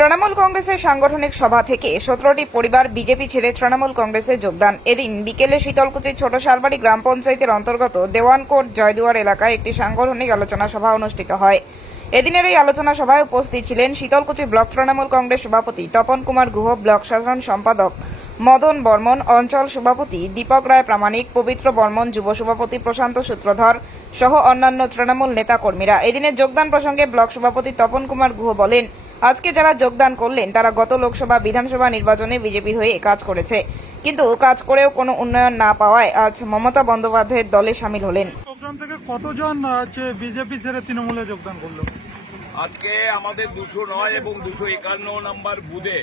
তৃণমূল কংগ্রেসের সাংগঠনিক সভা থেকে সতেরোটি পরিবার বিজেপি ছেড়ে তৃণমূল কংগ্রেসে যোগদান। এদিন বিকেলে শীতলকুচির ছোট শালবাড়ি গ্রাম পঞ্চায়েতের অন্তর্গত দেওয়ানকোট জয়দুয়ার এলাকায় একটি সাংগঠনিক আলোচনা সভা অনুষ্ঠিত হয়। এদিনের এই আলোচনা সভায় উপস্থিত ছিলেন শীতলকুচি ব্লক তৃণমূল কংগ্রেস সভাপতি তপন কুমার গুহ, ব্লক সাধারণ সম্পাদক মদন বর্মন, অঞ্চল সভাপতি দীপক রায় প্রামাণিক, পবিত্র বর্মন যুব সভাপতি প্রশান্ত সূত্রধর সহ অন্যান্য তৃণমূল নেতাকর্মীরা। এদিনের যোগদান প্রসঙ্গে ব্লক সভাপতি তপন কুমার গুহ বলেন আজকে যারা যোগদান করলেন তারা গত লোকসভা বিধানসভা নির্বাচনে বিজেপির হয়ে কাজ করেছে। কিন্তু কাজ করেও কোনো উন্নয়ন না পাওয়ায় আজ মমতা বন্দ্যোপাধ্যায়ের দলে সামিল হলেন। প্রোগ্রাম থেকে কতজন বিজেপি ছেড়ে তৃণমূলে যোগদান করল? আজকে আমাদের দুশো নয় এবং দুশো একান্ন নাম্বার বুথে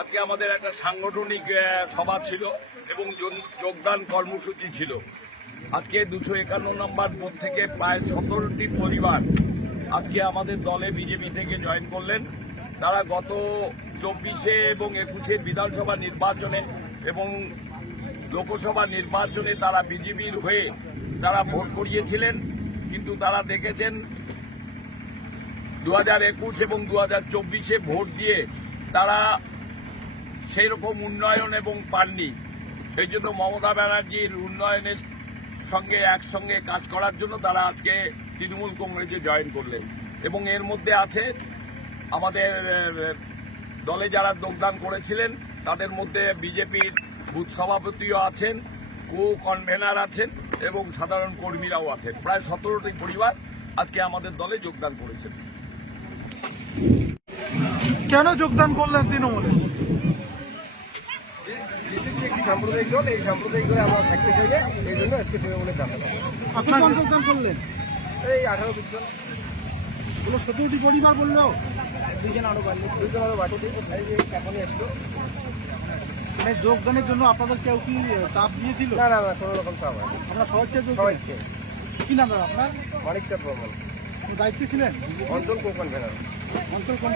আজকে আমাদের একটা সাংগঠনিক সভা ছিল এবং যোগদান কর্মসূচি ছিল। আজকে দুশো একান্ন নম্বর বুথ থেকে প্রায় সতেরোটি পরিবার আজকে আমাদের দলে বিজেপি থেকে জয়েন করলেন। তারা গত চব্বিশে এবং একুশে বিধানসভা নির্বাচনে এবং লোকসভা নির্বাচনে তারা বিজেপির হয়ে তারা ভোট করিয়েছিলেন। কিন্তু তারা দেখেছেন দু হাজার একুশ এবং দু হাজার চব্বিশে ভোট দিয়ে তারা সেই রকম উন্নয়ন এবং পাননি। সেই জন্য মমতা ব্যানার্জির উন্নয়নের সঙ্গে একসঙ্গে কাজ করার জন্য তারা আজকে তৃণমূল কংগ্রেসে জয়েন করলেন। এবং এর মধ্যে আছে আমাদের দলে যারা যোগদান করেছিলেন, তাদের মধ্যে বিজেপির বুথ সভাপতিও আছেন কো কনভেনার আছেন, এবং সাধারণ কর্মীরাও আছেন। প্রায় সতেরোটি পরিবার আজকে আমাদের দলে যোগদান করেছেন। কেন যোগদান করলেন তৃণমূলে? একটি সাম্প্রদায়িক দল এই সাম্প্রদায়িক দলে আমরা থাকতে চাই না, এই জন্য আজকে তৃণমূলে যাত্রা করলাম। আপনার যোগদান করলেন? এই আঠারো বিশ জন। বলো সতেরোটি পরিবার বলল? দুজন আরও বাড়লো। দুজন আরও বাড়ছে। এই যে এখনই আসলো। মানে যোগদানের জন্য আপনাদের কেউ কি চাপ দিয়েছিল? না না না কোনো রকম চাপ হয়নি। আমরা ইচ্ছে কি নাম আপনার? অনেক চাপ দায়িত্বে ছিলেন? অঞ্চল কোকন ভেনার অঞ্চল কোন